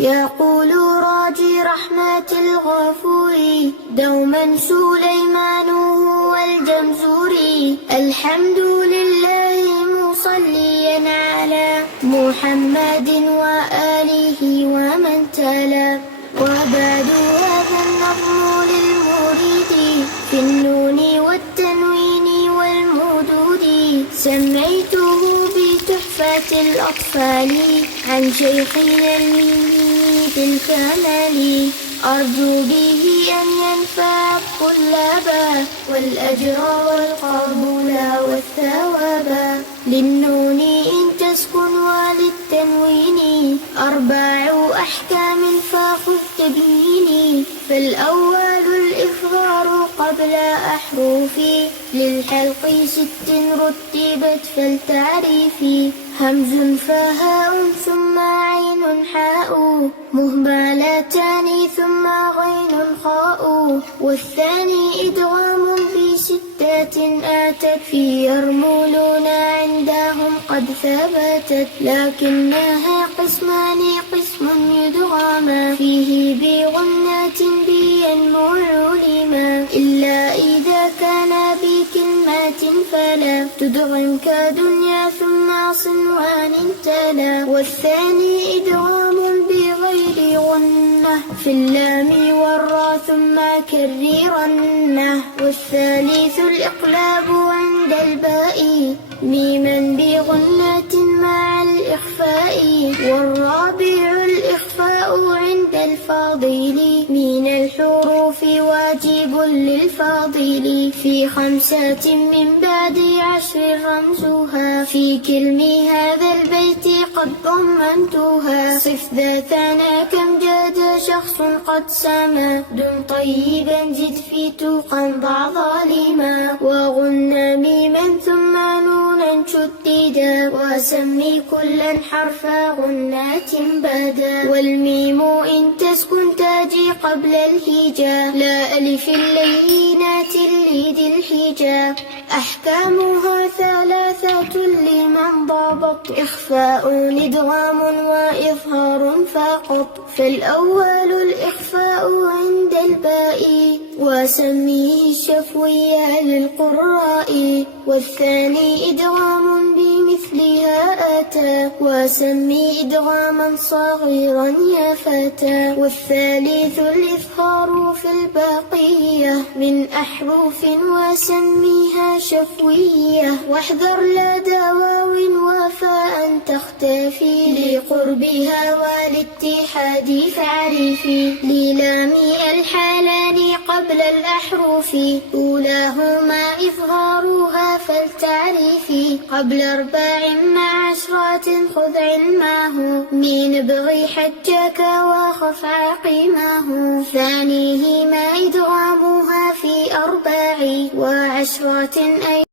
يقول راجي رحمة الغفور دوما سليمان هو الجمزوري. الحمد لله مصليا على محمد وآله ومن تلا. وبعد هذا النظم للمريد في النون والتنوين والمدود، سميته بتحفة الأطفال عن شيخنا الميد الكمال. أرجو به أن ينفع الطلاب والأجر والقبول والثواب. للنون إن تسكن وللتنوين 4 أحكام فخذ تبيني. فالأول الإفرار قبل أحرفي، للحلق 6 رتبت فالتعريف. همز فهاء ثم عين حاء، مهملتان ثم غين خاء. والثاني إدغام ب6 آتت، في يرملون عندهم قد ثبتت. لكنها قسمان، قسم يدغم فيه بغنة بينمو علما، إلا إذا كان بكلمات فلا تدغم كدنيا ثم صنوان تلا. والثاني إدغام بغير غنة في اللام والراء ثم كررنه. والثالث الإقلاب عند الباء ميما بغنة مع الإخفاء. والرابع الإخفاء عند الفاضل من الحروف واجب للفاضل. في 5 من بعد 10 رمزها، في كلم هذا البيت قد ضمنتها. صف ذا ثنا كم جاد شخص قد سما، دم طيبا زد في توقا ضع ظالما. وغن ميما ثم نونا شددا، وسمي كلا حرف غنات بدا. والميم إن تسكن تاجي قبل الهجا، لا ألف اللينات لذي الحجا. أحكامها 3 لمن ضبط، إخفاء إدغام وإظهار فقط. فالأول الإخفاء عند الباء، وسميه الشفوي للقراء. والثاني إدغام بمثلها أتى، وسمي إدغاما صغيرا يا فتى. والثالث الإظهار في الباقية من أحرف، وسميها شفوية. واحذر لدى واو وفاء تختفي، لقربها والاتحاد فاعرفي. للام الحالان قبل الأحرف، أولاهما إظهارها فالتعريف. قبل 4 مع 10 خذ علمه، من ابغي حجك وخف عقيمه. ثانيهما إدغامها في 4 و10 أي